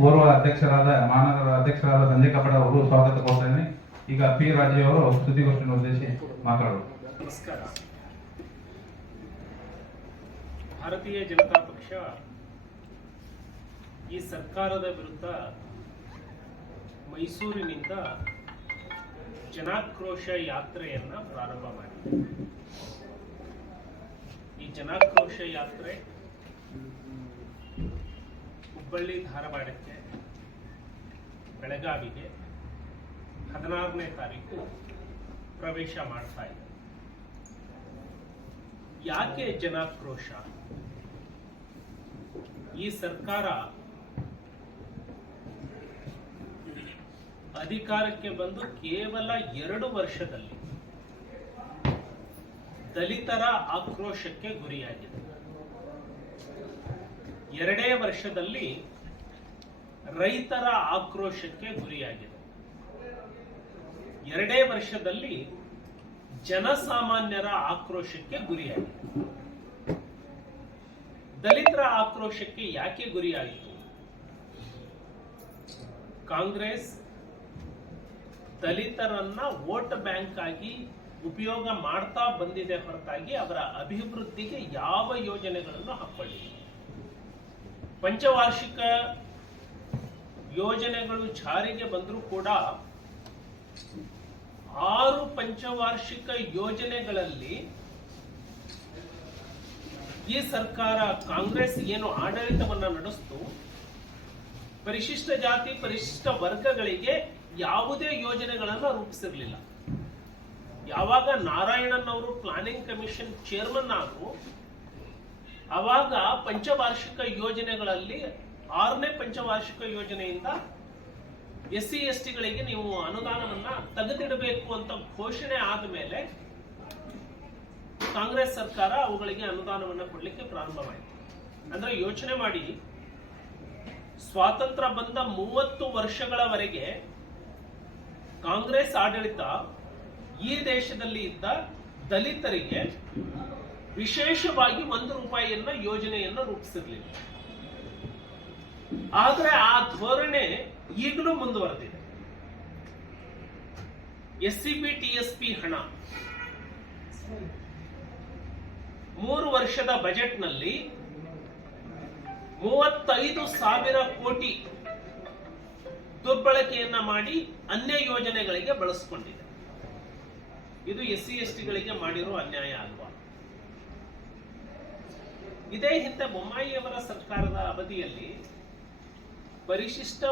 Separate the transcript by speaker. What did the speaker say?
Speaker 1: ಪೂರ್ವ ಅಧ್ಯಕ್ಷರಾದ, ಮಾನವರ ಅಧ್ಯಕ್ಷರಾದ ಸಂಜಯ್ ಕಪಡ ಅವರು ಸ್ವಾಗತ ಕೋರ್ತೇನೆ. ಈಗ ಪಿ ರಾಜೀವ್ ಅವರು ಸುದ್ದಿಗೋಷ್ಠಿಯನ್ನು ಉದ್ದೇಶಿಸಿ ಮಾತಾಡೋದು
Speaker 2: ನಮಸ್ಕಾರ. ಭಾರತೀಯ ಜನತಾ ಪಕ್ಷ ಈ ಸರ್ಕಾರದ ವಿರುದ್ಧ ಮೈಸೂರಿನಿಂದ ಜನಾಕ್ರೋಶ ಯಾತ್ರೆಯನ್ನ ಪ್ರಾರಂಭ ಮಾಡಿದೆ. ಈ ಜನಾಕ್ರೋಶ ಯಾತ್ರೆ ಹುಬ್ಬಳ್ಳಿ ಧಾರವಾಡಕ್ಕೆ ಬೆಳಗಾವಿಗೆ ಹದಿನಾರನೇ ತಾರೀಕು ಪ್ರವೇಶ ಮಾಡ್ತಾ ಇದೆ. ಯಾಕೆ ಜನಾಕ್ರೋಶ? ಈ ಸರ್ಕಾರ ಅಧಿಕಾರಕ್ಕೆ ಬಂದು ಕೇವಲ ಎರಡು ವರ್ಷದಲ್ಲಿ ದಲಿತರ ಆಕ್ರೋಶಕ್ಕೆ ಗುರಿಯಾಗಿದೆ. ಎರಡೇ ವರ್ಷದಲ್ಲಿ ರೈತರ ಆಕ್ರೋಶಕ್ಕೆ ಗುರಿಯಾಗಿದೆ. ಎರಡೇ ವರ್ಷದಲ್ಲಿ ಜನಸಾಮಾನ್ಯರ ಆಕ್ರೋಶಕ್ಕೆ ಗುರಿಯಾಗಿದೆ. ದಲಿತರ ಆಕ್ರೋಶಕ್ಕೆ ಯಾಕೆ ಗುರಿಯಾಯಿತು? ಕಾಂಗ್ರೆಸ್ ದಲಿತರನ್ನ ವೋಟ್ ಬ್ಯಾಂಕ್ ಆಗಿ ಉಪಯೋಗ ಮಾಡ್ತಾ ಬಂದಿದೆ ಹೊರತಾಗಿ ಅವರ ಅಭಿವೃದ್ಧಿಗೆ ಯಾವ ಯೋಜನೆಗಳನ್ನು ಹಾಕೊಳ್ಳಿಲ್ಲ ಪಂಚವಾರ್ಷಿಕ ಯೋಜನೆಗಳು ಜಾರಿಗೆ ಬಂದರೂ ಕೂಡ ಆರು ಪಂಚವಾರ್ಷಿಕ ಯೋಜನೆಗಳಲ್ಲಿ ಈ ಸರ್ಕಾರ, ಕಾಂಗ್ರೆಸ್ ಏನು ಆಡಳಿತವನ್ನ ನಡೆಸ್ತು, ಪರಿಶಿಷ್ಟ ಜಾತಿ, ಪರಿಶಿಷ್ಟ ವರ್ಗಗಳಿಗೆ ಯಾವುದೇ ಯೋಜನೆಗಳನ್ನ ರೂಪಿಸಿರಲಿಲ್ಲ. ಯಾವಾಗ ನಾರಾಯಣನ್ ಅವರು ಪ್ಲಾನಿಂಗ್ ಕಮಿಷನ್ ಚೇರ್ಮನ್ ಆದ್ರು ಅವಾಗ ಪಂಚವಾರ್ಷಿಕ ಯೋಜನೆಗಳಲ್ಲಿ ಆರನೇ ಪಂಚವಾರ್ಷಿಕ ಯೋಜನೆಯಿಂದ ಎಸ್ ಸಿ ಎಸ್ ಟಿಗಳಿಗೆ ನೀವು ಅನುದಾನವನ್ನ ತೆಗೆದಿಡಬೇಕು ಅಂತ ಘೋಷಣೆ ಆದ ಮೇಲೆ ಕಾಂಗ್ರೆಸ್ ಸರ್ಕಾರ ಅವುಗಳಿಗೆ ಅನುದಾನವನ್ನ ಕೊಡಲಿಕ್ಕೆ ಪ್ರಾರಂಭವಾಯಿತು. ಅಂದ್ರೆ ಯೋಚನೆ ಮಾಡಿ, ಸ್ವಾತಂತ್ರ್ಯ ಬಂದ ಮೂವತ್ತು ವರ್ಷಗಳವರೆಗೆ ಕಾಂಗ್ರೆಸ್ ಆಡಳಿತ ಈ ದೇಶದಲ್ಲಿ ಇದ್ದ ದಲಿತರಿಗೆ ವಿಶೇಷವಾಗಿ ಒಂದು ರೂಪಾಯಿಯನ್ನ ಯೋಜನೆಯನ್ನ ರೂಪಿಸಿರಲಿಲ್ಲ. ಆದರೆ ಆ ಧೋರಣೆ ಈಗಲೂ ಮುಂದುವರೆದಿದೆ. S C B T S P ಹಣ. ಮೂರು ವರ್ಷದ ಬಜೆಟ್ನಲ್ಲಿ ಮೂವತ್ತೈದು ಸಾವಿರ ಕೋಟಿ ದುರ್ಬಳಕೆಯನ್ನ ಮಾಡಿ ಅನ್ಯ ಯೋಜನೆಗಳಿಗೆ ಬಳಸಿಕೊಂಡಿದೆ. ಇದು ಎಸ್ ಸಿ ಎಸ್ ಟಿಗಳಿಗೆ ಮಾಡಿರೋ ಅನ್ಯಾಯ ಅಲ್ವಾ? ಇದೇ ಹಿಂದೆ ಬೊಮ್ಮಾಯಿಯವರ ಸರ್ಕಾರದ ಅವಧಿಯಲ್ಲಿ ಪರಿಶಿಷ್ಟ